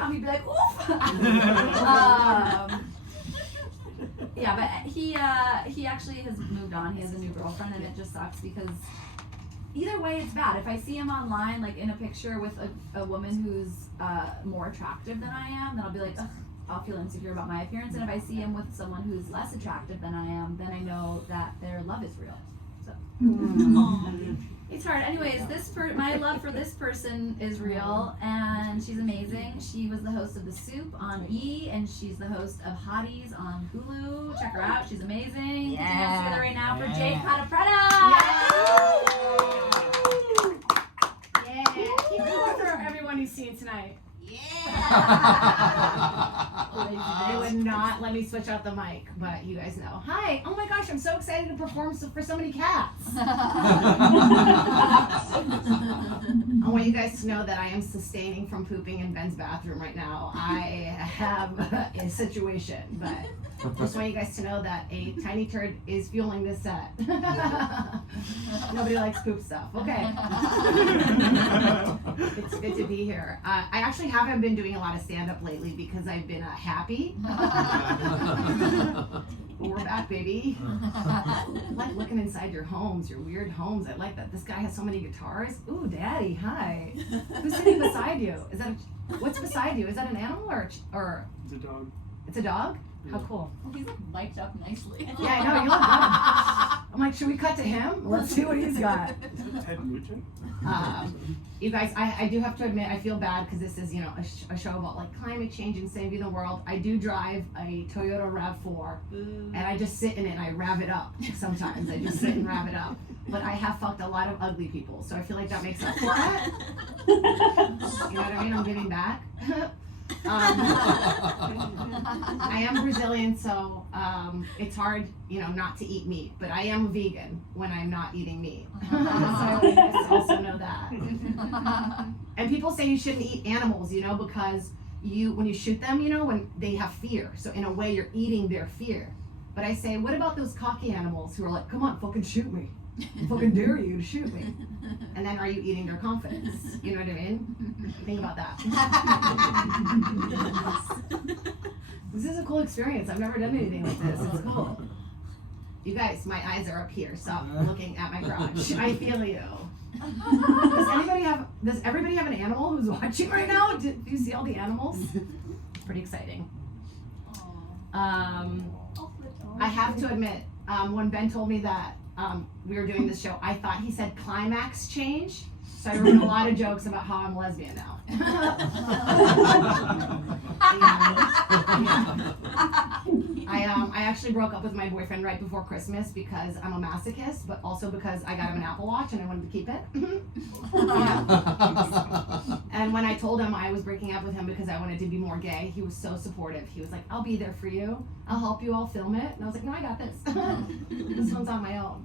come, he'd be like, oof. Yeah, but he actually has moved on. He has a new girlfriend, and it just sucks because either way it's bad. If I see him online, like in a picture with a woman who's more attractive than I am, then I'll be like, ugh, I'll feel insecure about my appearance. And if I see him with someone who's less attractive than I am, then I know that their love is real. So it's hard. Anyways, my love for this person is real, and she's amazing. She was the host of The Soup on E, and she's the host of Hotties on Hulu. Check her out. She's amazing. Put your hands together right now for Jade Catapretta. Yeah. Keep it going for everyone who's seen tonight. They would not let me switch out the mic, but you guys know. Hi! Oh my gosh, I'm so excited to perform for so many cats. I want you guys to know that I am sustaining from pooping in Ben's bathroom right now. I have a situation, but just want you guys to know that a tiny turd is fueling this set. Nobody likes poop stuff. Okay. It's good to be here. I actually haven't been doing a lot of stand-up lately because I've been happy. We're back, baby. I like looking inside your homes, your weird homes. I like that. This guy has so many guitars. Ooh, Daddy, hi. Who's sitting beside you? What's beside you? Is that an animal or? It's a dog. It's a dog? Yeah. How cool. Well, he's like mic'd up nicely. Yeah, I know, you look good. I'm like, should we cut to him? Let's see what he's got. Is it Ted Nugent? You guys, I do have to admit, I feel bad because this is, a show about like climate change and saving the world. I do drive a Toyota RAV4, and I just sit in it and I rev it up sometimes. I just sit and rev it up. But I have fucked a lot of ugly people, so I feel like that makes up for it. You know what I mean? I'm giving back. I am Brazilian, so it's hard, not to eat meat. But I am a vegan when I'm not eating meat. So you guys also know that. And people say you shouldn't eat animals, because when you shoot them, when they have fear. So in a way, you're eating their fear. But I say, what about those cocky animals who are like, come on, fucking shoot me. I fucking dare you to shoot me. And then are you eating their confidence? You know what I mean? Think about that. This is a cool experience. I've never done anything like this. It's cool. You guys, my eyes are up here. Stop looking at my garage. I feel you. Does everybody have an animal who's watching right now? Do you see all the animals? Pretty exciting. I have to admit, when Ben told me that we were doing this show, I thought he said climax change, so I wrote a lot of jokes about how I'm lesbian now. I actually broke up with my boyfriend right before Christmas because I'm a masochist, but also because I got him an Apple Watch and I wanted to keep it. And when I told him I was breaking up with him because I wanted to be more gay, he was so supportive. He was like, I'll be there for you. I'll help you. I'll film it. And I was like, no, I got this. This one's on my own,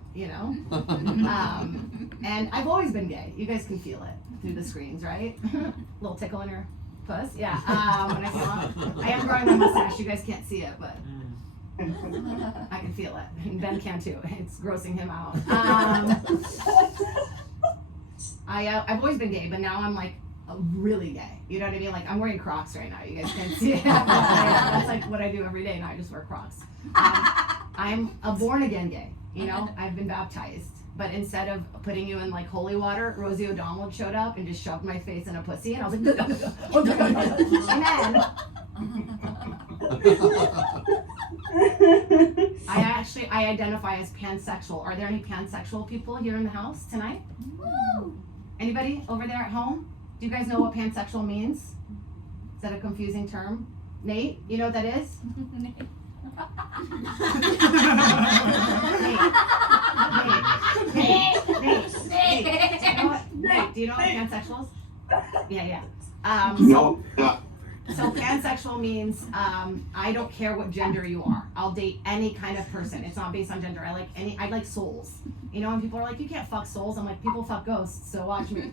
And I've always been gay. You guys can feel it through the screens, right? Little tickle in your puss. Yeah. When I am growing my mustache. You guys can't see it, but I can feel it. And Ben can too. It's grossing him out. I've always been gay, but now I'm like really gay. You know what I mean? Like I'm wearing Crocs right now. You guys can't see it. That's like what I do every day now. I just wear Crocs. I'm a born again gay. I've been baptized. But instead of putting you in like holy water, Rosie O'Donnell showed up and just shoved my face in a pussy, and I was like, and then I identify as pansexual. Are there any pansexual people here in the house tonight? Woo! Anybody over there at home? Do you guys know what pansexual means? Is that a confusing term? Nate, you know what that is? Nate, do you know what pansexuals? Yeah. No. So pansexual means I don't care what gender you are. I'll date any kind of person. It's not based on gender. I like souls. And people are like, you can't fuck souls. I'm like, people fuck ghosts, so watch me.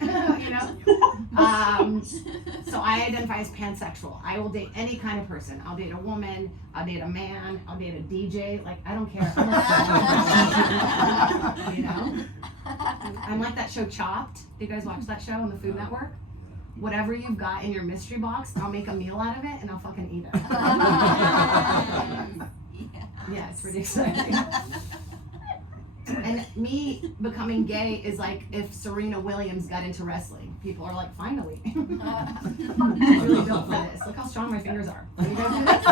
So I identify as pansexual. I will date any kind of person. I'll date a woman, I'll date a man, I'll date a DJ. Like, I don't care. I'm like that show Chopped. Do you guys watch that show on the Food Network? whatever you've got in your mystery box, I'll make a meal out of it and I'll fucking eat it. Yeah, it's pretty exciting. And me becoming gay is like if Serena Williams got into wrestling. People are like, finally. I'm really built for this. Look how strong my fingers are. Can you guys do this?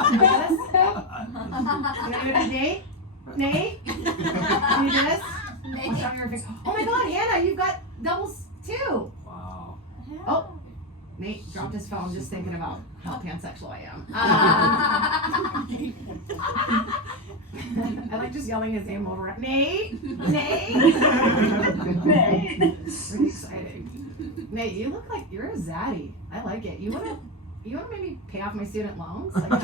Can you do this? Can I do it, Nate? Nate? Can you do this? How strong are your fingers? Oh my God, Hannah, you've got doubles too. Wow. Oh, Nate dropped his phone just thinking about how pansexual I am. I like just yelling his name over. Nate? Nate? Nate? Pretty exciting. Nate, you look like you're a zaddy. I like it. You wanna maybe pay off my student loans? Like, it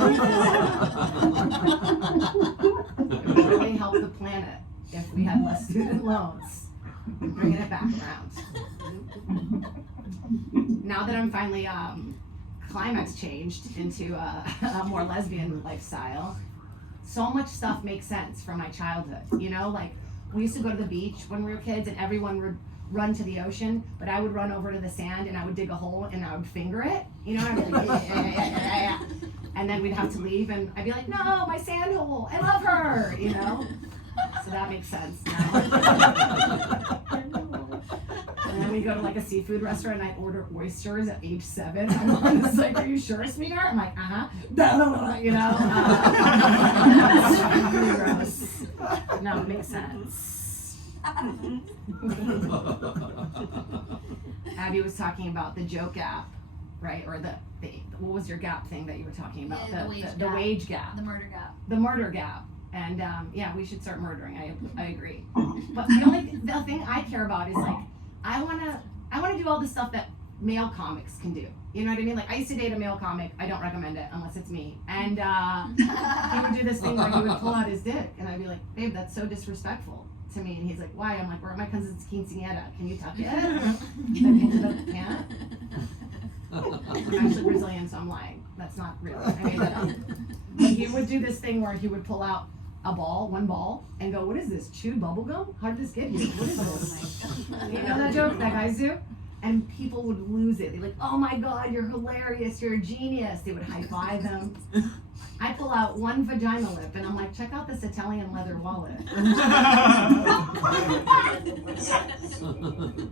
would really help the planet if we had less student loans. Bringing it back around. Now that I'm finally climax changed into a more lesbian lifestyle, so much stuff makes sense from my childhood. You know, like we used to go to the beach when we were kids and everyone would run to the ocean, but I would run over to the sand and I would dig a hole and I would finger it. You know, and I'd be like, yeah. And then we'd have to leave and I'd be like, no, my sand hole, I love her, you know? So that makes sense now. And then we go to like a seafood restaurant and I order oysters at age 7. And it's like, are you sure, sweetheart? I'm like, you know? Really gross. No, it makes sense. Abby was talking about the joke gap, right? Or the what was your gap thing that you were talking about? The wage gap. The murder gap. The murder gap. And yeah, we should start murdering. I agree. But the thing I care about is like I wanna do all the stuff that male comics can do. You know what I mean? Like I used to date a male comic. I don't recommend it unless it's me. And he would do this thing where he would pull out his dick, and I'd be like, babe, that's so disrespectful to me. And he's like, why? I'm like, we're at my cousin's quinceañera. Can you tuck it? I ended up can't. I'm actually Brazilian, so I'm lying. That's not real. I made that up. But he would do this thing where he would pull out one ball, and go, what is this, chewed bubble gum? How did this get here? What is this? You know that joke that guys do? And people would lose it. They're like, oh my God, you're hilarious, you're a genius. They would high five him. I pull out one vagina lip, and I'm like, check out this Italian leather wallet.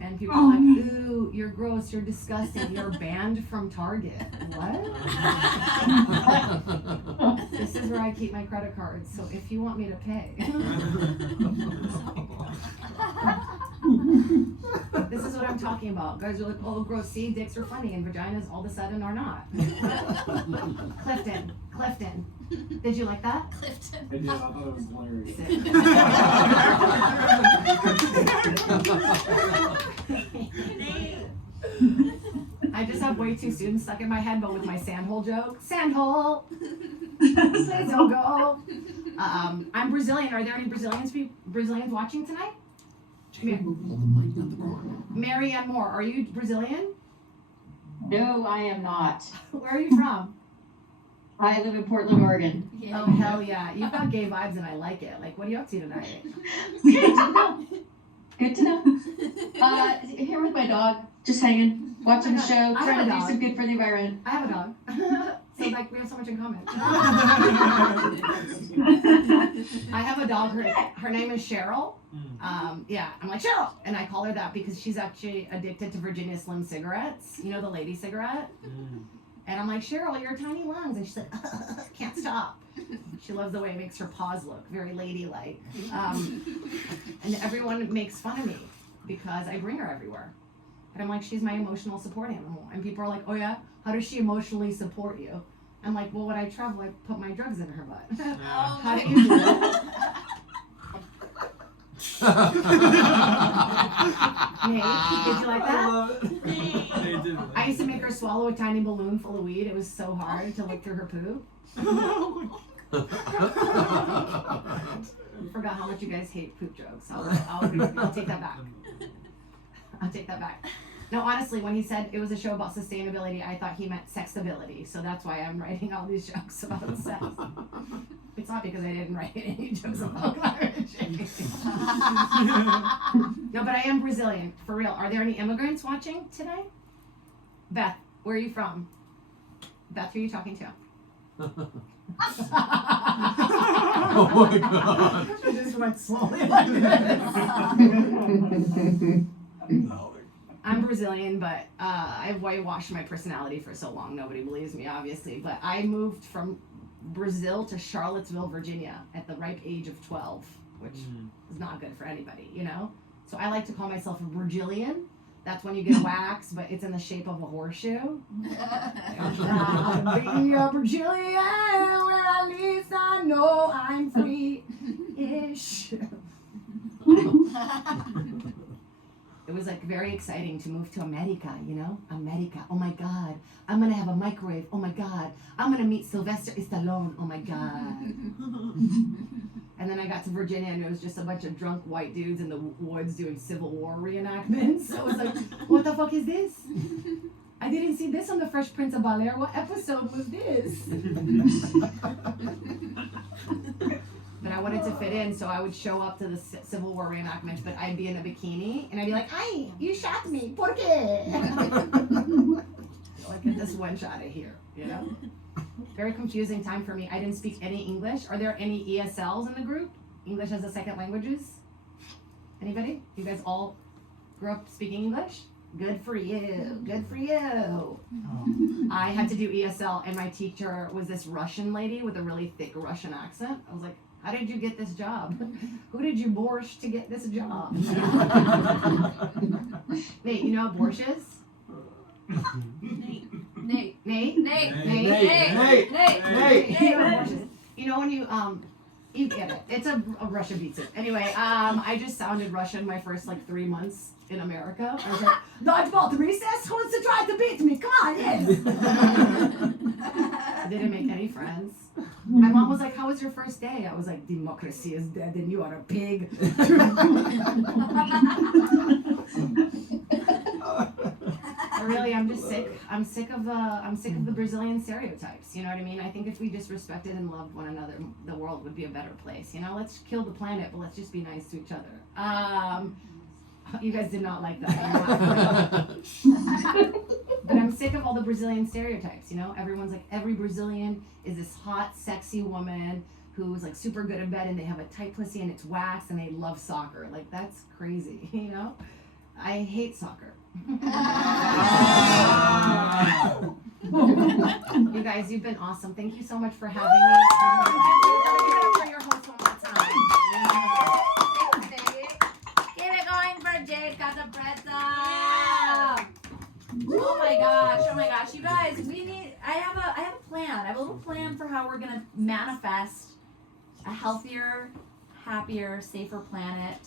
And people are like, ooh, you're gross, you're disgusting, you're banned from Target. What? This is where I keep my credit cards, so if you want me to pay. This is what I'm talking about. Guys are like, oh, gross, see, dicks are funny, and vaginas all of a sudden are not. Clifton. Did you like that? Clifton. I did. I thought it was hilarious. I just have way two students stuck in my head, but with my sandhole joke. Sandhole! Please don't go. I'm Brazilian. Are there any Brazilians watching tonight? Mary Ann Moore, are you Brazilian? No, I am not. Where are you from? I live in Portland, Oregon. Yeah. Oh, hell yeah. You've got gay vibes and I like it. Like, what are you up to tonight? Good to know. Good to know. Here with my dog, just hanging, watching the show, I trying have to a do dog. some good for the environment. I have a dog. So, like, we have so much in common. I have a dog. Her name is Cheryl. Yeah, I'm like, Cheryl! And I call her that because she's actually addicted to Virginia Slim cigarettes. You know, the lady cigarette? And I'm like, Cheryl, your tiny lungs. And she's like, can't stop. She loves the way it makes her paws look very ladylike. And everyone makes fun of me because I bring her everywhere. But I'm like, she's my emotional support animal. And people are like, oh yeah? How does she emotionally support you? I'm like, well, when I travel, I put my drugs in her butt. How do you do that? Nate, did you like that? I used to make her swallow a tiny balloon full of weed. It was so hard to look through her poop. Forgot how much you guys hate poop jokes. I'll take that back. I'll take that back. No, honestly, when he said it was a show about sustainability, I thought he meant sexability. So that's why I'm writing all these jokes about sex. It's not because I didn't write any jokes about climate change. No, but I am Brazilian, for real. Are there any immigrants watching today? Beth, where are you from? Beth, who are you talking to? Oh my god. She just went slowly. I'm Brazilian, but I've whitewashed my personality for so long. Nobody believes me, obviously. But I moved from Brazil to Charlottesville, Virginia at the ripe age of 12, which is not good for anybody, you know? So I like to call myself a Brazilian. That's when you get wax, but it's in the shape of a horseshoe. I'll be a Brazilian where at least I know I'm free-ish. It was like very exciting to move to America, you know? America. Oh my God. I'm gonna have a microwave. Oh my God. I'm gonna meet Sylvester Stallone. Oh my God. And then I got to Virginia and it was just a bunch of drunk white dudes in the woods doing Civil War reenactments. So I was like, what the fuck is this? I didn't see this on the Fresh Prince of Bel-Air. What episode was this? But I wanted to fit in, so I would show up to the Civil War reenactments, but I'd be in a bikini, and I'd be like, "Hi, you shot me, por qué?" Like, get this one shot of here, you know? Very confusing time for me. I didn't speak any English. Are there any ESLs in the group? English as a second languages? Anybody? You guys all grew up speaking English? Good for you. Good for you. I had to do ESL, and my teacher was this Russian lady with a really thick Russian accent. I was like, how did you get this job? Who did you borscht to get this job? Nate, you know what borscht is? Nate. Nate? Nate. Nate? You know when you get it. It's a Russian pizza. Anyway, I just sounded Russian my first 3 months in America. I was like, dodgeball to recess? Who wants to try to beat me? Come on, yes! I didn't make any friends. My mom was like, how was your first day? I was like, democracy is dead and you are a pig. Really, I'm just sick. I'm sick of the Brazilian stereotypes. You know what I mean? I think if we just respected and loved one another, the world would be a better place. You know, let's kill the planet, but let's just be nice to each other. You guys did not like that. But I'm sick of all the Brazilian stereotypes. You know, everyone's like, every Brazilian is this hot, sexy woman who's super good in bed, and they have a tight pussy and it's waxed, and they love soccer. Like, that's crazy. You know, I hate soccer. You guys, you've been awesome. Thank you so much for having me. For your host one more time. Keep it going for Jade Catapreta. Oh my gosh, you guys, I have a plan. I have a little plan for how we're gonna manifest a healthier, happier, safer planet.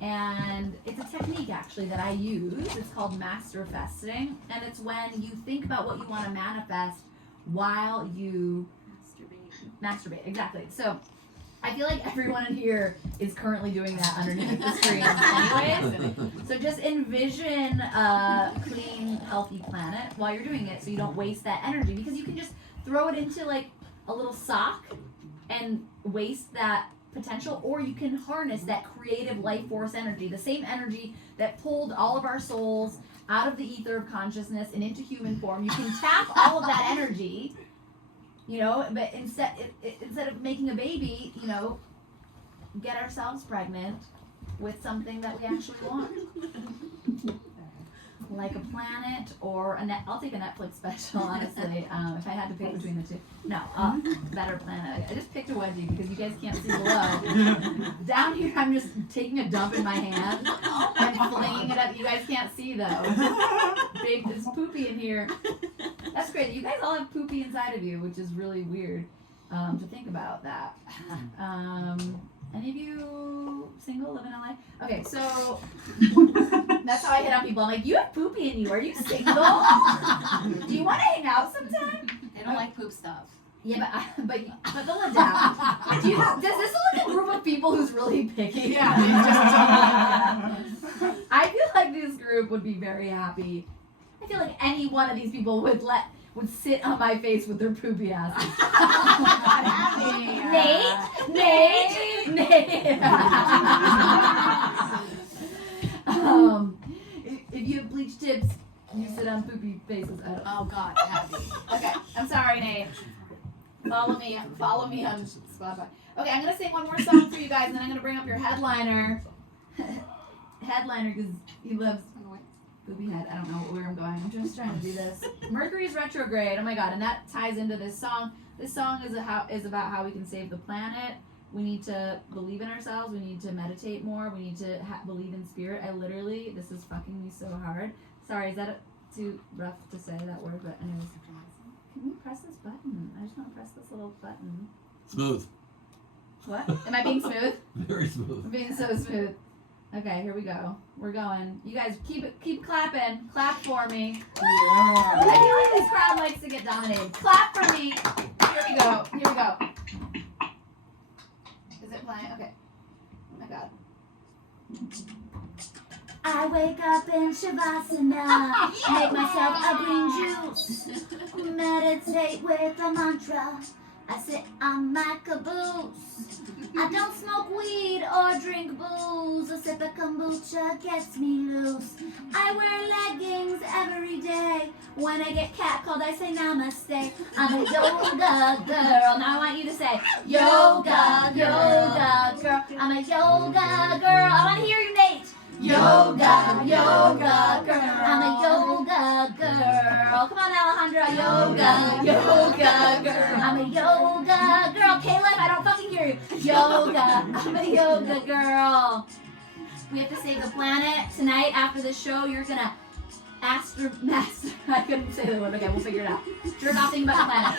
And it's a technique actually that I use. It's called masterfesting, and it's when you think about what you want to manifest while you masturbate. Exactly. So I feel like everyone in here is currently doing that underneath the screen anyways. So just envision a clean, healthy planet while you're doing it, so you don't waste that energy, because you can just throw it into a little sock and waste that potential, or you can harness that creative life force energy, the same energy that pulled all of our souls out of the ether of consciousness and into human form. You can tap all of that energy, but instead of making a baby, get ourselves pregnant with something that we actually want. Like a planet or I'll take a Netflix special, honestly, if I had to pick between the two. No, better planet. I just picked a wedgie because you guys can't see below. Down here, I'm just taking a dump in my hand and flinging it up. You guys can't see, though. There's poopy in here. That's great. You guys all have poopy inside of you, which is really weird to think about that. Any of you single, live in LA? Okay, so that's how I hit on people. I'm like, you have poopy in you. Are you single? Do you want to hang out sometime? They don't like poop stuff. Yeah, but they'll adapt. Does this look like a group of people who's really picky? Yeah. I feel like this group would be very happy. I feel like any one of these people would sit on my face with their poopy asses. Nate. If you have bleach tips, You sit on poopy faces. Oh God, Abby. Okay, I'm sorry, Nate. Follow me on Spotify. Okay, I'm gonna sing one more song for you guys, and then I'm gonna bring up your headliner. Headliner, because he loves poopy head. I don't know where I'm going. I'm just trying to do this. Mercury's retrograde. Oh my God, and that ties into this song. This song is about how we can save the planet. We need to believe in ourselves. We need to meditate more. We need to believe in spirit. This is fucking me so hard. Sorry, is that too rough to say that word? But anyways, can we press this button? I just want to press this little button. Smooth. What? Am I being smooth? Very smooth. I'm being so smooth. Okay, here we go. We're going. You guys keep clapping. Clap for me. Yeah. I feel like this crowd likes to get dominated. Clap for me. Here we go. Is it playing? Okay. Oh my God. I wake up in Shavasana, make myself a green juice, meditate with a mantra, I sit on my caboose. I don't smoke weed or drink booze, a sip of kombucha gets me loose. I wear leggings every day, when I get catcalled I say namaste. I'm a yoga girl, now I want you to say yoga girl. I'm a yoga girl, I want to hear you, Nate. Yoga girl. I'm a yoga girl. Come on, Alejandra. Yoga girl. I'm a yoga girl. Caleb, I don't fucking hear you. Yoga. I'm a yoga girl. We have to save the planet. Tonight, after the show, you're gonna master. I couldn't say the word. Okay, we'll figure it out. You're not thinking about the planet.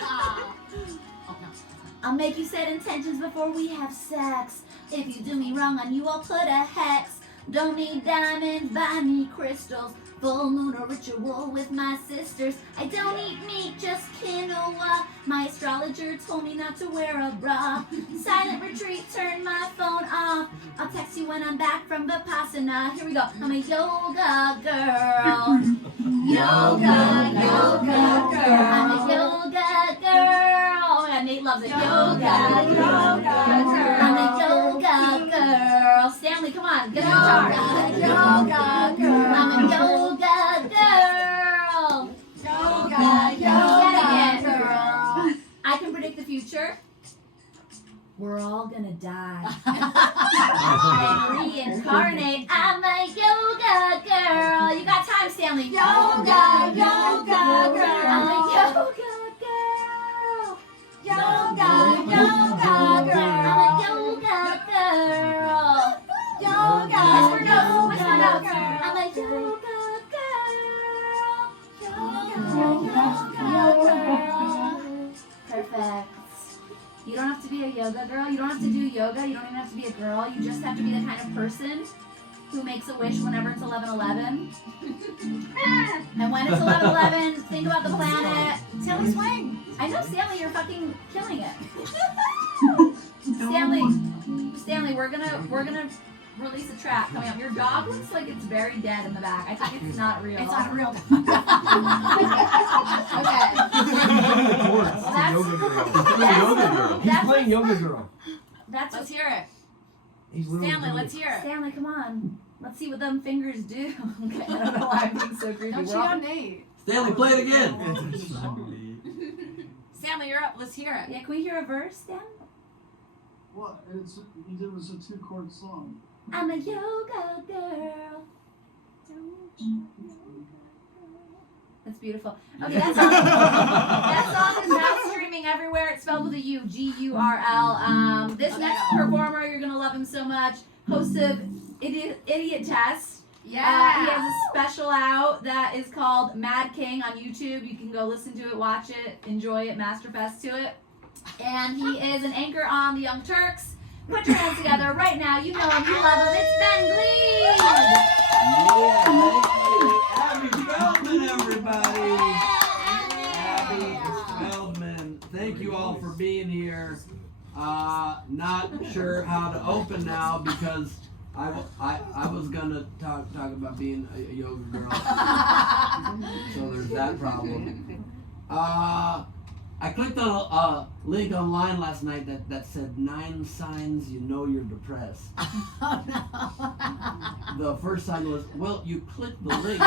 I'll make you set intentions before we have sex. If you do me wrong on you, I'll put a hex. Don't need diamonds, buy me crystals. Full moon or ritual with my sisters. I don't eat meat, just quinoa. My astrologer told me not to wear a bra. Silent retreat, turn my phone off. I'll text you when I'm back from Vipassana. Here we go. I'm a yoga girl. Yoga girl. I'm a yoga girl. Oh my God, Nate loves it. Yoga girl. I'm a yoga girl. Stanley, come on, get a guitar. Yoga girl. I'm a yoga girl. Yoga girl. I can predict the future. We're all gonna die and reincarnate. I'm a yoga girl. You got time, Stanley. Yoga girl. I'm a yoga girl. Yoga girl. I'm a yoga girl. Whisper notes. I'm a yoga girl. Perfect. You don't have to be a yoga girl. You don't have to do yoga. You don't even have to be a girl. You just have to be the kind of person who makes a wish whenever it's 11:11. And when it's 11:11, think about the planet. Stanley swing. I know, Stanley, you're fucking killing it. Stanley, we're gonna release a track coming up. Your dog looks like it's very dead in the back. I think it's not real. It's not real. Okay. He's playing yoga girl. Let's hear it. He's literally Stanley, doing let's hear it. Stanley, come on. Let's see what them fingers do. Okay, I don't know why I'm being so creepy. Don't cheat on Nate. Stanley, play it again. Stanley, you're up. Let's hear it. Yeah, can we hear a verse, Stan? Well, it was a 2-chord song. I'm a yoga girl. That's beautiful. Okay, that song is now streaming everywhere. It's spelled with a U, Gurl. This next performer, you're gonna love him so much. Host of Idiot Test. Yeah. He has a special out that is called Mad King on YouTube. You can go listen to it, watch it, enjoy it, masterfest to it. And he is an anchor on the Young Turks. Put your hands together right now. You know him, you love him. It's Ben Gleed. Abby Feldman, everybody. Abby Feldman. Thank you all for being here. Not sure how to open now because I was gonna talk about being a yoga girl. So there's that problem. I clicked on a link online last night that said 9 signs you know you're depressed. Oh no. The first sign was, well, you clicked the link.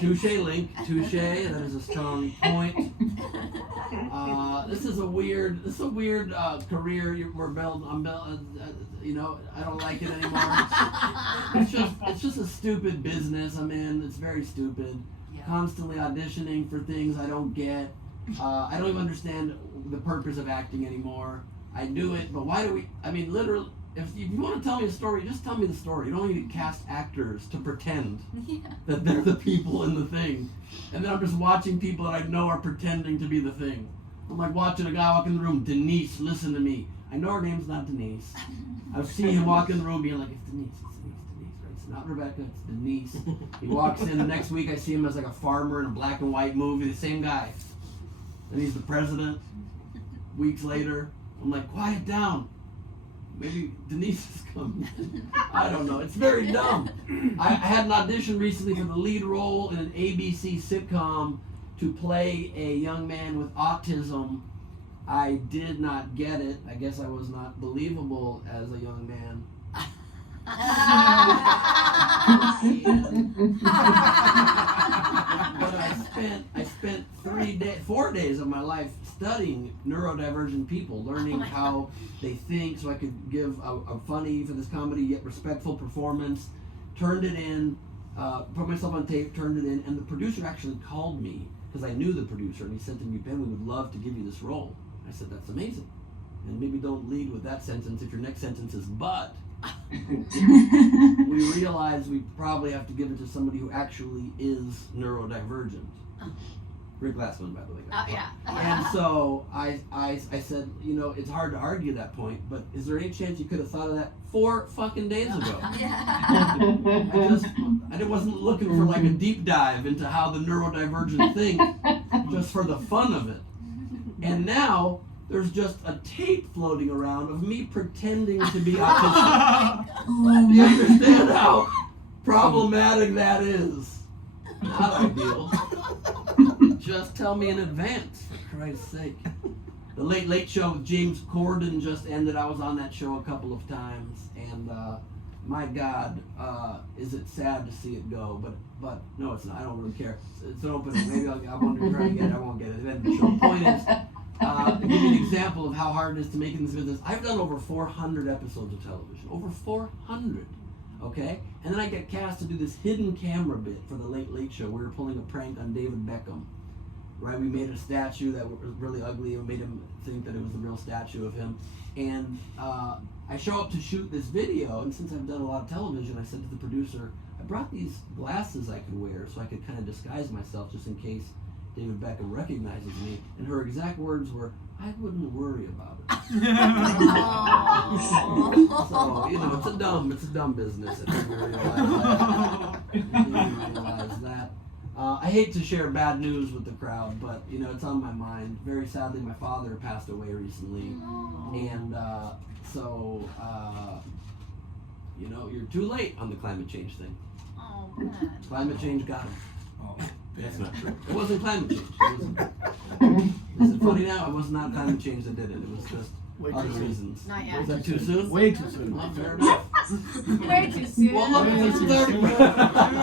Touche link, touche. That is a strong point. This is a weird career we're building. You know, I don't like it anymore. It's just a stupid business I'm in. It's very stupid. Constantly auditioning for things I don't get. I don't even understand the purpose of acting anymore. I do it, but why do we? I mean, literally, if you want to tell me a story, just tell me the story. You don't need to cast actors to pretend that they're the people in the thing. And then I'm just watching people that I know are pretending to be the thing. I'm like watching a guy walk in the room. Denise, listen to me. I know her name's not Denise. I've seen him walk in the room being like, it's Denise, right? It's not Rebecca, it's Denise. He walks in, the next week I see him as like a farmer in a black and white movie, the same guy. And he's the president. Weeks later, I'm like, quiet down. Maybe Denise is coming. I don't know. It's very dumb. I had an audition recently for the lead role in an ABC sitcom to play a young man with autism. I did not get it. I guess I was not believable as a young man. But I spent 4 days of my life studying neurodivergent people, learning how they think, so I could give a funny, for this comedy, yet respectful performance. Turned it in, put myself on tape, turned it in, and the producer actually called me because I knew the producer, and he said to me, Ben, we would love to give you this role. I said, that's amazing. And maybe don't lead with that sentence if your next sentence is but. We realize we probably have to give it to somebody who actually is neurodivergent. Rick Glassman, by the way. Yeah. And so I said, you know, it's hard to argue that point, but is there any chance you could have thought of that 4 fucking days ago? I wasn't looking for like a deep dive into how the neurodivergent think, just for the fun of it. And now there's just a tape floating around of me pretending to be autistic. Do you understand how problematic that is? Not ideal. Just tell me in advance, for Christ's sake. The Late Late Show with James Corden just ended. I was on that show a couple of times, and my God, is it sad to see it go? But no, it's not. I don't really care. It's an opening. Maybe I won't try to get it. I won't get it. The show. The point is, to give you an example of how hard it is to make in this business, I've done over 400 episodes of television. Over 400. Okay? And then I get cast to do this hidden camera bit for the Late Late Show. We were pulling a prank on David Beckham. Right? We made a statue that was really ugly and made him think that it was the real statue of him. And I show up to shoot this video, and since I've done a lot of television, I said to the producer, I brought these glasses I could wear so I could kind of disguise myself just in case David Beckham recognizes me. And her exact words were, I wouldn't worry about it. So, you know, it's a dumb business. I think we realize that. I hate to share bad news with the crowd, but you know, it's on my mind. Very sadly, my father passed away recently, and so you know, you're too late on the climate change thing. Oh man. Climate change got him. Oh, That's not true. It wasn't climate change. Is it funny now? It was not climate change that did it. It was just Way other too soon. reasons. Not Was yet. that too soon? Way too soon. Well, fair enough. Way too soon. Well,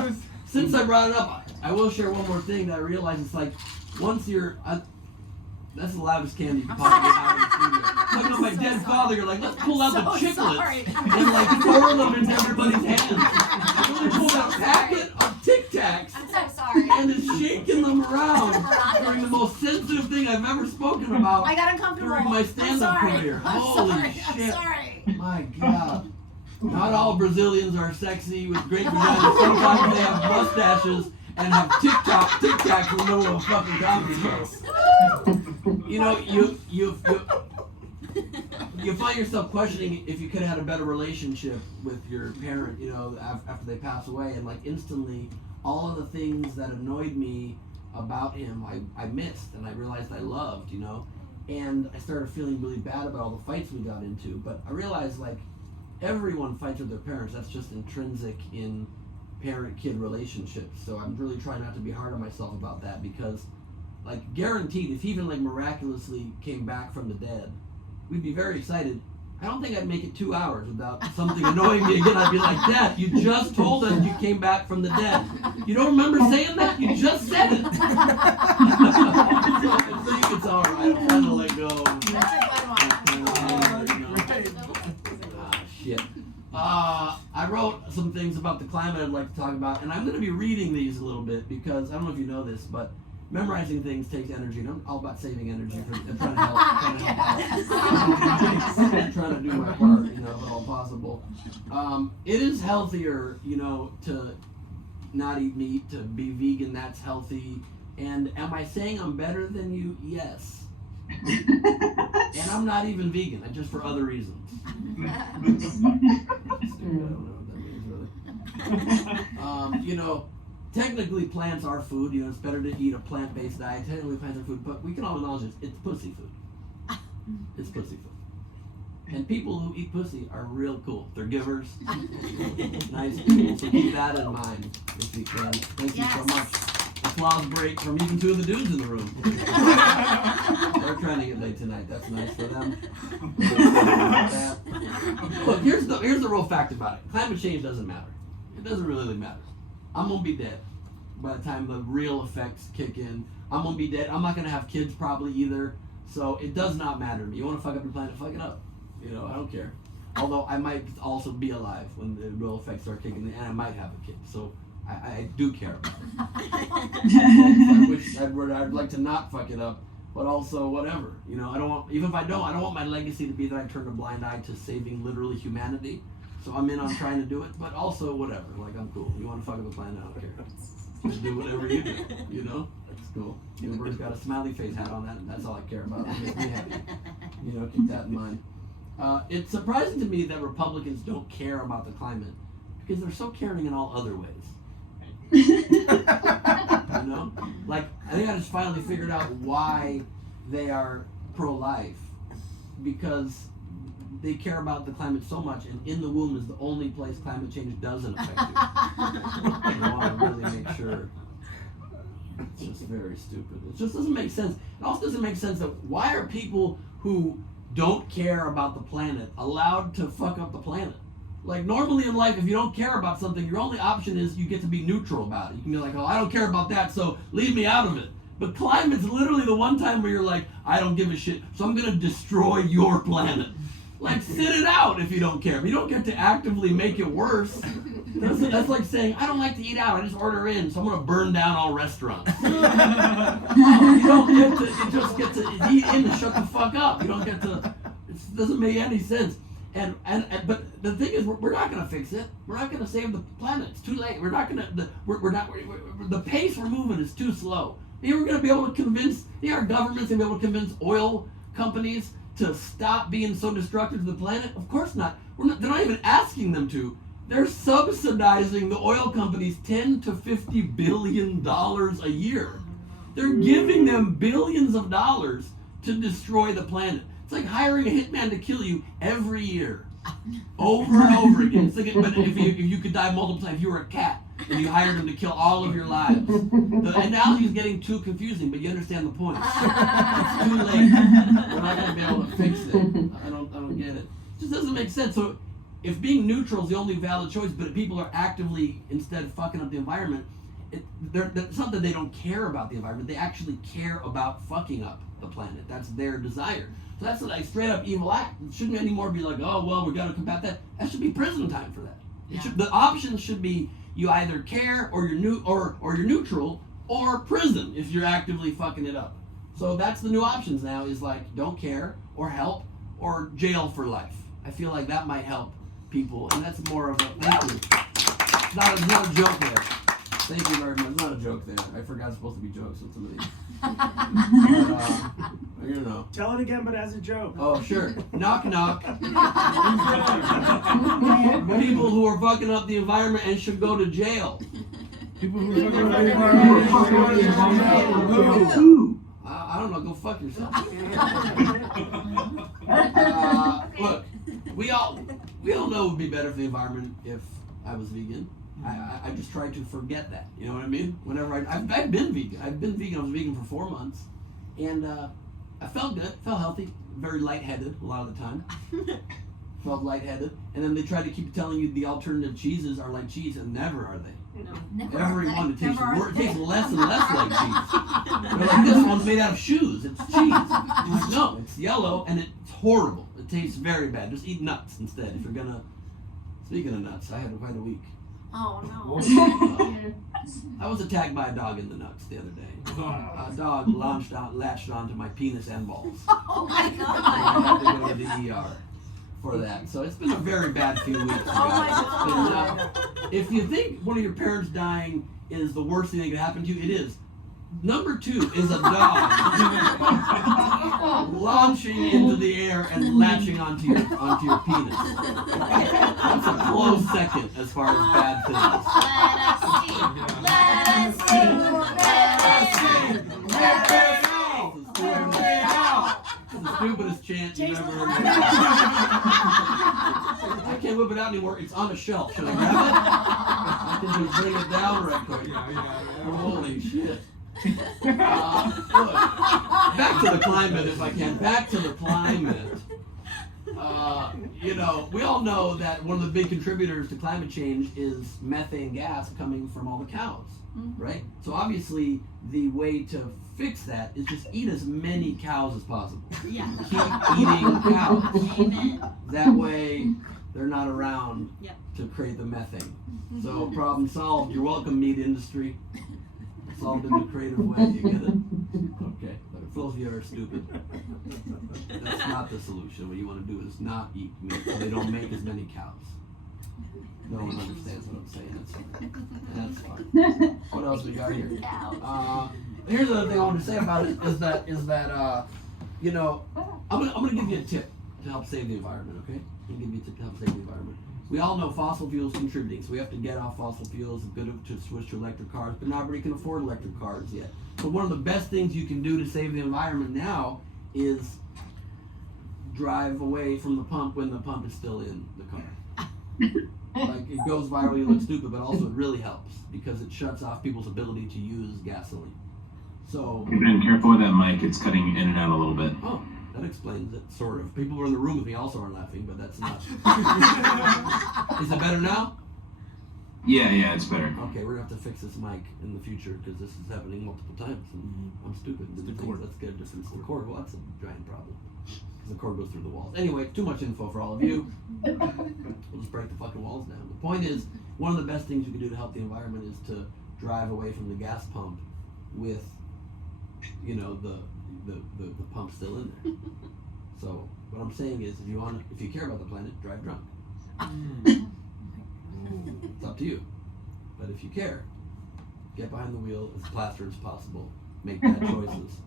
look, since I brought it up, I will share one more thing that I realized. It's like, once you're, that's the loudest candy you can possibly have in the studio. Looking at my dead father, you're like, let's pull out the chiclets and like throw them into everybody's hands. And then pulled out a packet of Tic Tacs I'm so sorry. and is shaking them around during the most sensitive thing I've ever spoken about I got uncomfortable. during my stand-up career. Holy shit. I'm sorry. My God. Not all Brazilians are sexy with great vaginas. Sometimes they have mustaches and have Tic Tacs in the middle of a fucking comedy show. You know, you find yourself questioning if you could have had a better relationship with your parent, you know, after they pass away, and like instantly all of the things that annoyed me about him I missed and I realized I loved, you know. And I started feeling really bad about all the fights we got into, but I realized like everyone fights with their parents. That's just intrinsic in parent-kid relationships. So I'm really trying not to be hard on myself about that, because like guaranteed, if he even like miraculously came back from the dead, we'd be very excited. I don't think I'd make it 2 hours without something annoying me again. I'd be like, Dad, you just told us you came back from the dead. You don't remember saying that? You just said it. So I think it's all right. I'm trying to let go. That's a good one. Shit. I wrote some things about the climate I'd like to talk about, and I'm going to be reading these a little bit because I don't know if you know this, but memorizing things takes energy, and I'm all about saving energy for trying to help. Trying to do my part, if at all possible. It is healthier, to not eat meat, to be vegan. That's healthy. And am I saying I'm better than you? Yes. And I'm not even vegan. I'm just for other reasons. I don't know what that means, really. Technically plants are food. It's better to eat a plant-based diet. Technically plants are food, but we can all acknowledge it's pussy food. It's pussy food. And people who eat pussy are real cool. They're givers. Nice people. So keep that in mind if you can. Thank you so much. Applause break from even two of the dudes in the room. They're trying to get laid tonight. That's nice for them. Look, here's the real fact about it. Climate change doesn't matter. It doesn't really matter. I'm gonna be dead by the time the real effects kick in. I'm gonna be dead. I'm not gonna have kids probably either. So it does not matter to me. You wanna fuck up your planet, fuck it up. I don't care. Although I might also be alive when the real effects start kicking in, and I might have a kid. So I do care about it. I'd like to not fuck it up, but also whatever. I don't want, even if I don't want my legacy to be that I turned a blind eye to saving literally humanity. So I'm in on trying to do it, but also whatever. Like, I'm cool. You want to fuck up the planet, I don't care. Just do whatever you do, That's cool. Universe got a smiley face hat on that, and that's all I care about. It makes me happy. Keep that in mind. It's surprising to me that Republicans don't care about the climate because they're so caring in all other ways. Like, I think I just finally figured out why they are pro-life, because they care about the climate so much, and in the womb is the only place climate change doesn't affect you. I want to really make sure. It's just very stupid. It just doesn't make sense. It also doesn't make sense that why are people who don't care about the planet allowed to fuck up the planet? Like, normally in life, if you don't care about something, your only option is you get to be neutral about it. You can be like, oh, I don't care about that, so leave me out of it. But climate's literally the one time where you're like, I don't give a shit, so I'm gonna destroy your planet. Like, sit it out if you don't care. But you don't get to actively make it worse. That's like saying, I don't like to eat out, I just order in, so I'm gonna burn down all restaurants. You don't get to, you just get to eat in and shut the fuck up. You don't get to, it doesn't make any sense. But the thing is, we're not gonna fix it. We're not gonna save the planet. It's too late. We're not gonna, the pace we're moving is too slow. We're gonna be able to convince, our government's gonna be able to convince oil companies to stop being so destructive to the planet? Of course not. They're not even asking them to. They're subsidizing the oil companies $10 to $50 billion a year. They're giving them billions of dollars to destroy the planet. It's like hiring a hitman to kill you every year, over and over again. It's like, but if you could die multiple times, if you were a cat and you hired him to kill all of your lives. The analogy is getting too confusing, but you understand the point. It's too late. We're not going to be able to fix it. I don't get it. It just doesn't make sense. So if being neutral is the only valid choice, but people are actively instead fucking up the environment, it's not that they don't care about the environment. They actually care about fucking up the planet. That's their desire. So that's like straight up evil act. It shouldn't anymore be like, oh well, we got to combat that. That should be prison time for that. The options should be you either care or you're you're neutral, or prison if you're actively fucking it up. So that's the new options now, is like don't care or help or jail for life. I feel like that might help people, and that's more of a thank you. It's not a joke there. Thank you very much. It's not a joke there. I forgot it's supposed to be jokes with some of these. But, Tell it again, but as a joke. Oh, sure. Knock, knock. People who are fucking up the environment and should go to jail. People who are fucking up the environment should go to jail. I don't know. Go fuck yourself. Look, we all know it would be better for the environment if I was vegan. I just try to forget that. You know what I mean? Whenever I've been vegan. I was vegan for 4 months, and I felt good, felt healthy, very lightheaded a lot of the time. Felt lightheaded, and then they try to keep telling you the alternative cheeses are like cheese, and never are they. Never Every are one they. it tastes less and less like cheese. They're like, this one's made out of shoes. It's cheese. No, it's yellow and it's horrible. It tastes very bad. Just eat nuts instead. If you're gonna. Speaking of nuts, I had quite a week. Oh no. I was attacked by a dog in the nuts the other day. A dog latched onto my penis and balls. Oh my I god. had to go to the ER for that. So it's been a very bad few weeks. Oh my It's God. been, if you think one of your parents dying is the worst thing that could happen to you, it is. Number 2 is a dog launching into the air and latching onto your penis. That's a close second as far as bad things. Let us sing. Let us sing. It's the stupidest chant you've ever heard. I can't whip it out anymore. It's on a shelf. Should I grab it? I can just bring it down right quick. Holy shit. Look, back to the climate if I can. Back to the climate. You know, we all know that one of the big contributors to climate change is methane gas coming from all the cows, right? So obviously the way to fix that is just eat as many cows as possible. Yeah. Keep eating cows. Amen. That way they're not around Yep. to create the methane. So problem solved. You're welcome, meat industry. Solved in a creative way. You get it? Okay. But for those of you that are stupid, that's not the solution. What you want to do is not eat meat so they don't make as many cows. No one understands what I'm saying. That's fine. What else we got here? Here's the other thing I want to say about it is that you know, I'm gonna give you a tip to help save the environment. Okay? I'm gonna give you a tip to help save the environment. We all know fossil fuels contributing, so we have to get off fossil fuels. It's good to switch to electric cars, but not everybody can afford electric cars yet. So one of the best things you can do to save the environment now is drive away from the pump when the pump is still in the car. Like, it goes viral, you look stupid, but also it really helps because it shuts off people's ability to use gasoline. So, You've been careful with that mic, it's cutting in and out a little bit. oh, that explains it, sort of. People who are in the room with me also are laughing, but that's not. Is it better now? Yeah, it's better. Okay, we're gonna have to fix this mic in the future because this is happening multiple times. And I'm stupid. It's the cord. Let's get a difference. The cord. Well, that's a giant problem because the cord goes through the walls. Anyway, too much info for all of you. We'll just break the fucking walls down. The point is, one of the best things you can do to help the environment is to drive away from the gas pump with, you know, the pump still in there. So what I'm saying is, if you care about the planet, drive drunk. It's up to you. But if you care, get behind the wheel as plastered as possible. Make bad choices.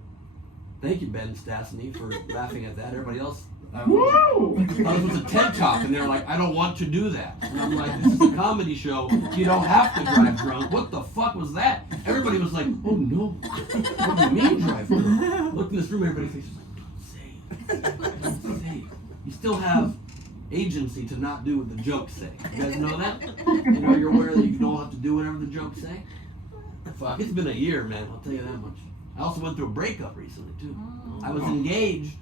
Thank you, Ben Stastny, for laughing at that. Everybody else, I thought it was a TED Talk, and they're like, I don't want to do that. And I'm like, this is a comedy show. You don't have to drive drunk. What the fuck was that? Everybody was like, oh no. What do you mean drive drunk? Look in this room, everybody's faces like, don't say it. You still have agency to not do what the jokes say. You guys know that? You know, you're aware that you don't have to do whatever the jokes say? Fuck, it's been a year, man. I'll tell you that much. I also went through a breakup recently, too. I was engaged,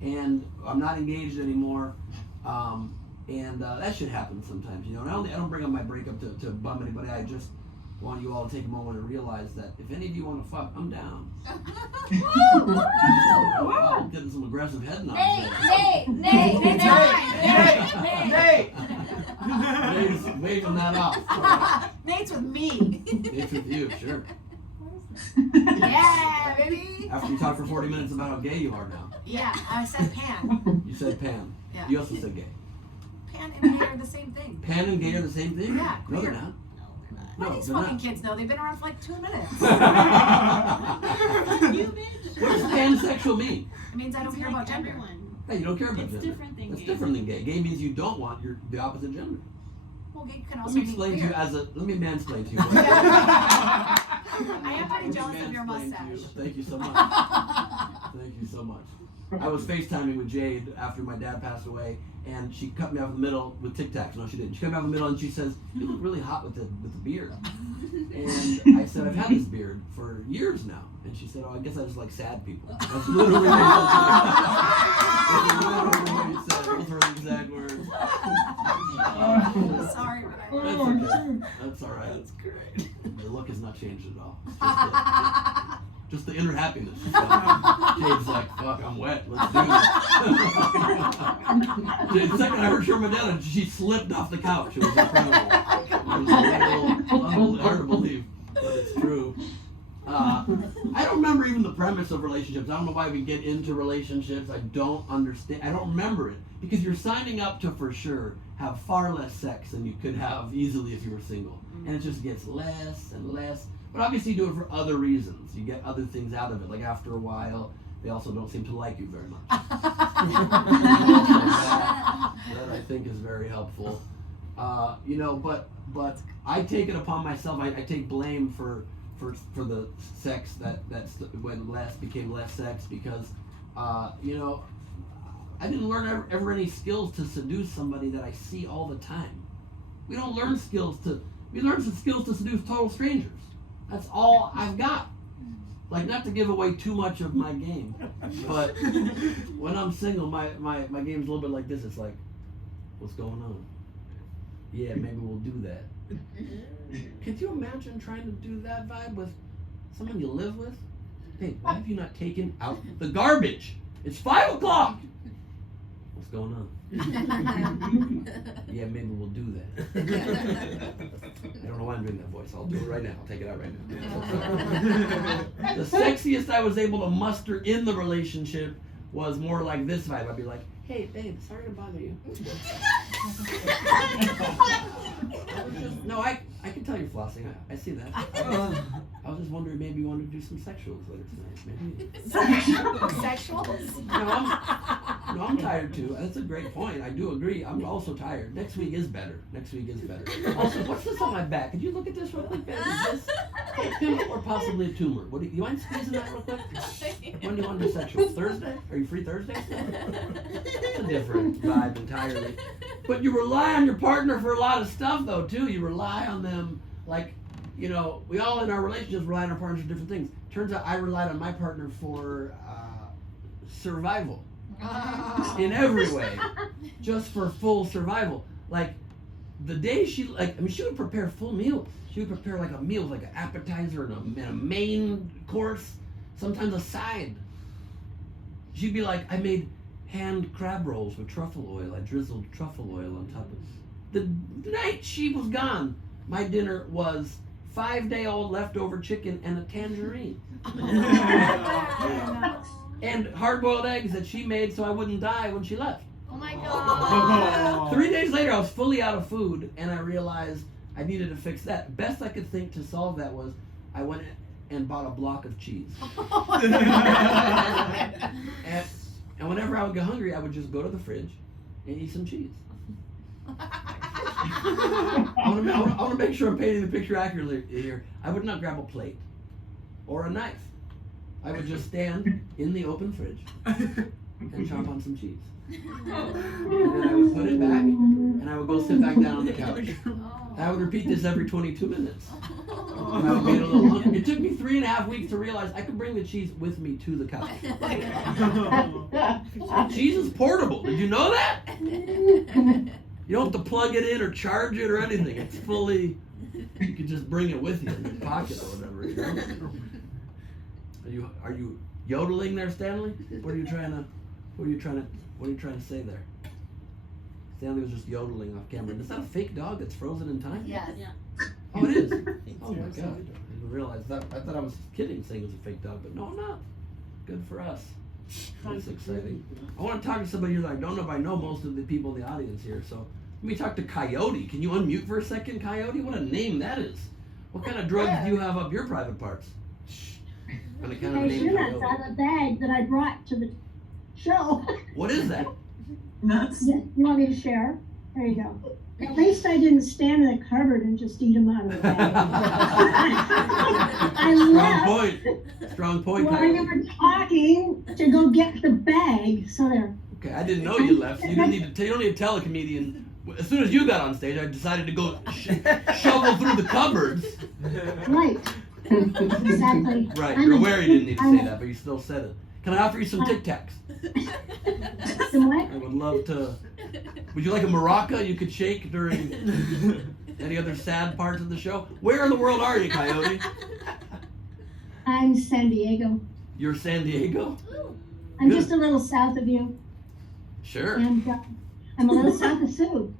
and I'm not engaged anymore. And that shit happens sometimes, you know. And I don't bring up my breakup to bum anybody. I just want you all to take a moment and realize that if any of you want to fuck, I'm down. I'm getting some aggressive head nods. Nate's waving that off. Nate's with me. Nate's with you, sure. Yeah, baby. After you talk for 40 minutes about how gay you are now. Yeah, I said pan. You said pan. Yeah. You also said gay. Pan and gay are the same thing. Pan and gay are the same thing? Yeah, No, they're queer. not. Why No, these they're fucking not. kids though? They've been around for like 2 minutes. You bitch. What does pansexual mean? It means I don't care about gender. Hey, you don't care about It's gender. different than That's gay. different than gay. Gay means you don't want the opposite gender. Well, gay can Let also me be explain to you queer. let me mansplain to you. I am pretty jealous of your Mansplain to you. mustache. Thank you so much. Thank you so much. I was FaceTiming with Jade after my dad passed away, and she cut me off in the middle with Tic Tacs. No, she didn't. She cut me off in the middle, and she says, "You look really hot with the beard." And I said, "I've had this beard for years now." And she said, "Oh, I guess I just like sad people." That's literally what she said. Those were the exact words. Sorry, but That's okay. That's all right. That's great. The look has not changed at all. It's just the inner happiness. Jade's like, "Fuck, I'm wet. Let's do this." The second I heard she was my dad, she slipped off the couch. It was incredible. It was a little hard to believe, but it's true. I don't remember even the premise of relationships. I don't know why we get into relationships. I don't understand. I don't remember it because you're signing up to, for sure, have far less sex than you could have easily if you were single. And it just gets less and less. But obviously you do it for other reasons. You get other things out of it. Like after a while, they also don't seem to like you very much. That I think is very helpful. You know, but I take it upon myself. I take blame for the sex that's when less became less sex because you know, I didn't learn ever any skills to seduce somebody that I see all the time. We don't learn skills we learn some skills to seduce total strangers. That's all I've got. Like, not to give away too much of my game, but when I'm single, my game's a little bit like this. It's like, what's going on? Yeah, maybe we'll do that. Could you imagine trying to do that vibe with someone you live with? Hey, why have you not taken out the garbage? It's 5 o'clock. What's going on? Yeah, maybe we'll do that. I don't know why I'm doing that voice. I'll do it right now. I'll take it out right now. The sexiest I was able to muster in the relationship was more like this vibe. I'd be like, "Hey, babe, sorry to bother you." No, I can tell you're flossing. I see that. I was just wondering, maybe you wanted to do some sexuals later tonight. Maybe. Sexuals? No, I'm tired too. That's a great point. I do agree. I'm also tired. Next week is better. Also, what's this on my back? Could you look at this real quick, babe? Is this a pimple or possibly a tumor? What do you mind squeezing that real quick? When do you want to do sexual? Thursday? Are you free Thursday? It's a different vibe entirely. But you rely on your partner for a lot of stuff, though, too. You rely on them, like, you know, we all in our relationships rely on our partners for different things. Turns out I relied on my partner for survival. In every way. Just for full survival. Like, the day she would prepare full meals. She would prepare like a meal, like an appetizer and a main course, sometimes a side. She'd be like, "I made hand crab rolls with truffle oil. I drizzled truffle oil on top of it." The night she was gone, my dinner was 5-day-old leftover chicken and a tangerine. And hard-boiled eggs that she made so I wouldn't die when she left. Oh my god. 3 days later, I was fully out of food, and I realized I needed to fix that. Best I could think to solve that was I went and bought a block of cheese. And whenever I would get hungry, I would just go to the fridge and eat some cheese. I want to make sure I'm painting the picture accurately here. I would not grab a plate or a knife. I would just stand in the open fridge and chomp on some cheese. And then I would put it back, and I would go sit back down on the couch. I would repeat this every 22 minutes. And I would get a little hungry. It took me 3.5 weeks to realize I could bring the cheese with me to the couch. Cheese is portable. Did you know that? You don't have to plug it in or charge it or anything. It's fully, you can just bring it with you in your pocket or whatever. You know? Are you yodeling there, Stanley? What are you trying to say there? Stanley was just yodeling off camera. Is that a fake dog that's frozen in time? Yes. Oh, it is? Oh my god. I didn't realize that. I thought I was kidding saying it was a fake dog, but no, I'm not. Good for us. That's exciting. I want to talk to somebody here that I don't know if I know most of the people in the audience here, so let me talk to Coyote. Can you unmute for a second, Coyote? What a name that is. What kind of drugs do you have up your private parts? What kind of name nuts out of the bag that I brought to the show. What is that? Nuts? Yeah, you want me to share? There you go. At least I didn't stand in the cupboard and just eat them out of the bag. I Strong left point. Strong point. while you Coyote. were talking to go get the bag, so there. Okay, I didn't know you left. So you don't need to tell a comedian. As soon as you got on stage, I decided to go shovel through the cupboards. Right. Exactly. Right, I'm you're a- aware you didn't need to I'm say that, but you still said it. Can I offer you some Tic Tacs? Some what? I would love to. Would you like a maraca you could shake during any other sad parts of the show? Where in the world are you, Coyote? I'm San Diego. You're San Diego? I'm Good. just a little south of you, Sure. and I'm a little south of Sue.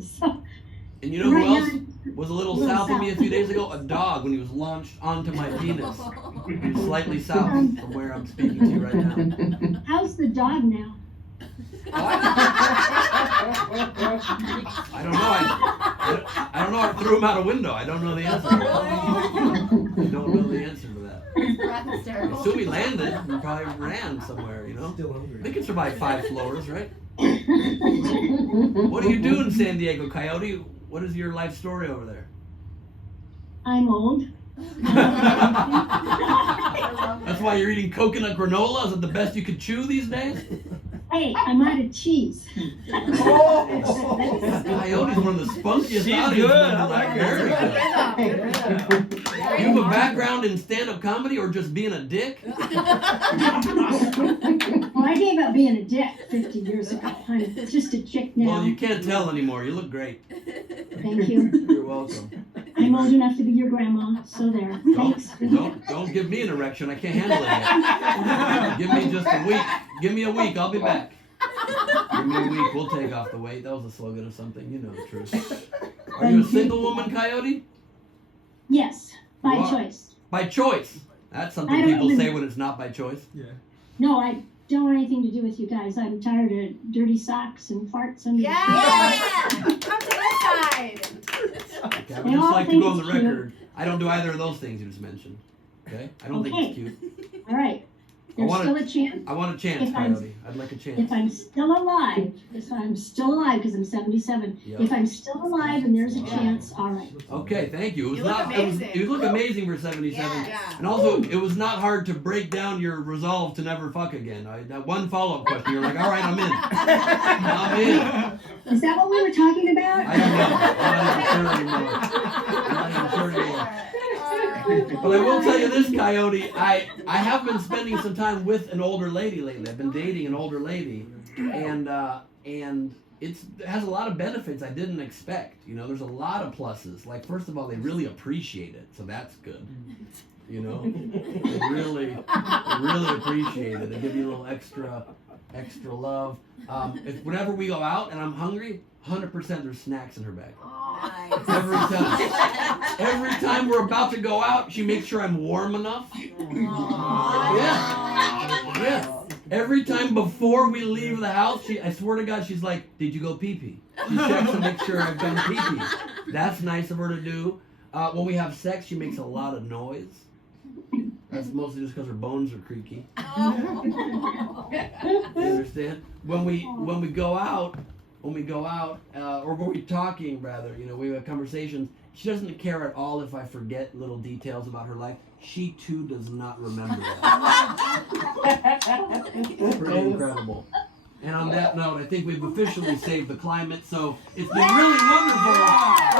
So, And you know who right else now, was a little Little south of me a south. few days ago? A dog when he was launched onto my penis. He's slightly south from where I'm speaking to you right now. how's the dog now? I don't know. I don't know. I threw him out a window. I don't know the answer. I don't know the answer to that. Breath is I terrible. assume he landed. He probably ran somewhere, you know? Still hungry. They can survive 5 floors, right? What do you do in San Diego, Coyote? What is your life story over there? I'm old. That's why you're eating coconut granola? Is it the best you could chew these days? Hey, I'm out of cheese. Coyote's one of the spunkiest She's audience good. members I like I've her. heard. You have a background in stand-up comedy or just being a dick? Well, I gave up being a dick 50 years ago. I'm just a chick now. Well, you can't tell anymore. You look great. Thank you. You're welcome. I'm old enough to be your grandma, so there. Thanks. Don't give me an erection. I can't handle it yet. Give me just a week. Give me a week. I'll be back. Give me a week. We'll take off the weight. That was a slogan of something. You know the truth. Are you a single woman, Coyote? Yes, by You are? choice. By choice. That's I something don't people even- say when it's not by choice. No, I don't want anything to do with you guys. I'm tired of dirty socks and farts under Yeah! Come to this side. Okay, I would They just all like to think go on the it's cute. record. I don't do either of those things you just mentioned. Okay? I don't think it's Okay. cute. All right. There's wanna- still a chance. I want a chance, If I'm- Coyote. I'd like a chance. If I'm still alive, because I'm 77, Yeah. if I'm still alive and there's a chance, all right. Okay, thank you. It was You look not. amazing. You look amazing for 77. Yeah. And also, it was not hard to break down your resolve to never fuck again. That one follow-up question, you're like, all right, I'm in. I'm in. Is that what we were talking about? I don't know. I'm not even sure anymore. I'm not even sure anymore. But I will tell you this, Coyote. I have been spending some time with an older lady lately. I've been dating an older lady, and it has a lot of benefits I didn't expect. You know, there's a lot of pluses. Like, first of all, they really appreciate it, so that's good. You know, they really appreciate it. They give you a little extra love. If whenever we go out and I'm hungry, 100% there's snacks in her bag. Every time. Every time we're about to go out, she makes sure I'm warm enough. Yeah. Every time before we leave the house, I swear to God, she's like, "Did you go pee-pee?" She checks to make sure I've done pee-pee. That's nice of her to do. When we have sex, she makes a lot of noise. That's mostly just because her bones are creaky. You understand? When we go out, or when we're talking rather, you know, we have conversations. She doesn't care at all if I forget little details about her life. She too does not remember that. It's pretty incredible. And on that note, I think we've officially saved the climate. So it's been really wonderful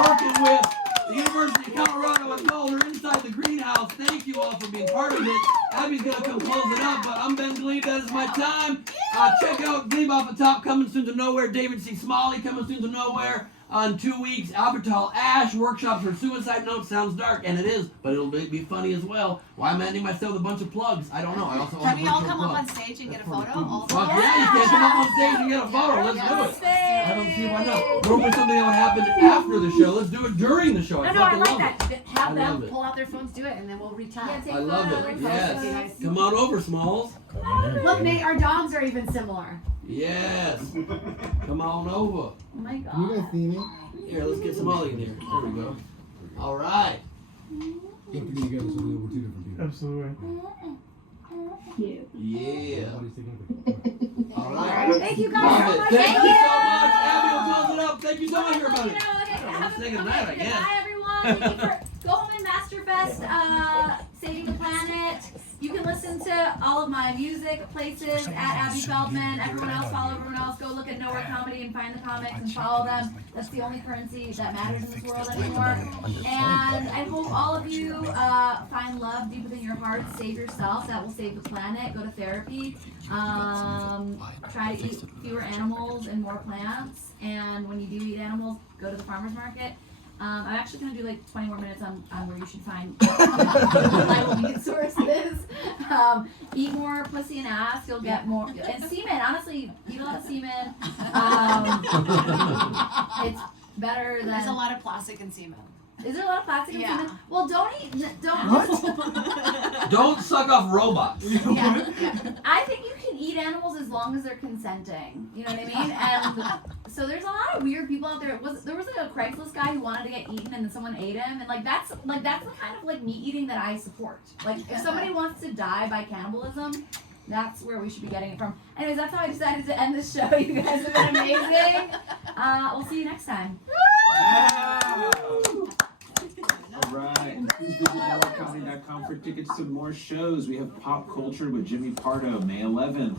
working with the University of Colorado at Boulder inside the greenhouse. Thank you all for being part of it. Abby's gonna come close it up, but I'm Ben Glebe. That is my time. Check out Glebe off the top, coming soon to nowhere. David C. Smalley coming soon to nowhere. In 2 weeks, Albertal Ash workshops for Suicide Note. Sounds dark, and it is, but it'll be funny as well. Why am I ending myself with a bunch of plugs? I don't know. I also Can we all come up on stage and get a photo? Fuck yeah, you can't come up on stage and get a photo. Let's do it. I don't see why not. Normally something that would happen after the show. Let's do it during the show. No, I fucking like love that. Have I them love it. pull out their phones, do it, and then we'll retouch. I love it. Yes. Come on over, Smalls. Look, Nate, our dogs are even similar. Yes. Come on over. Oh my You god. guys see me? Here, let's get Smalley in here. There we go. All right. Can't put you together so we're two different people. Absolutely. You. Yeah. Nobody's taking a picture. All right. Thank you guys Love so it. much. Thank you so much. Abby will close it up. Thank you so much, everybody. Okay, I'm have singing a that okay, again. Bye, everyone. Thank you for go home and Masterfest, Saving the Planet. You can listen to all of my music places at Abby Feldman. Everyone else, follow everyone else. Go look at Nowhere Comedy and find the comics and follow them. That's the only currency that matters in this world anymore. And I hope all of you find love deep within your heart. Save yourself. That will save the planet. Go to therapy. Try to eat fewer animals and more plants. And when you do eat animals, go to the farmer's market. I'm actually going to do like 20 more minutes on where you should find reliable meat sources. Eat more pussy and ass, you'll get more. And semen, honestly, eat a lot of semen. It's better than. There's a lot of plastic in semen. Is there a lot of plastic in Yeah. semen? Well, don't eat. Don't. Don't suck off robots. Yeah. I think you can eat animals as long as they're consenting. You know what I mean? And so there's a lot of weird people out there. There was like a Craigslist guy who wanted to get eaten and then someone ate him, and that's the kind of like meat eating that I support. Like if somebody wants to die by cannibalism, that's where we should be getting it from. Anyways, that's how I decided to end this show. You guys have been amazing. We'll see you next time. All right, and please visit nowherecomedy.com for tickets to more shows. We have Pop Culture with Jimmy Pardo, May 11th.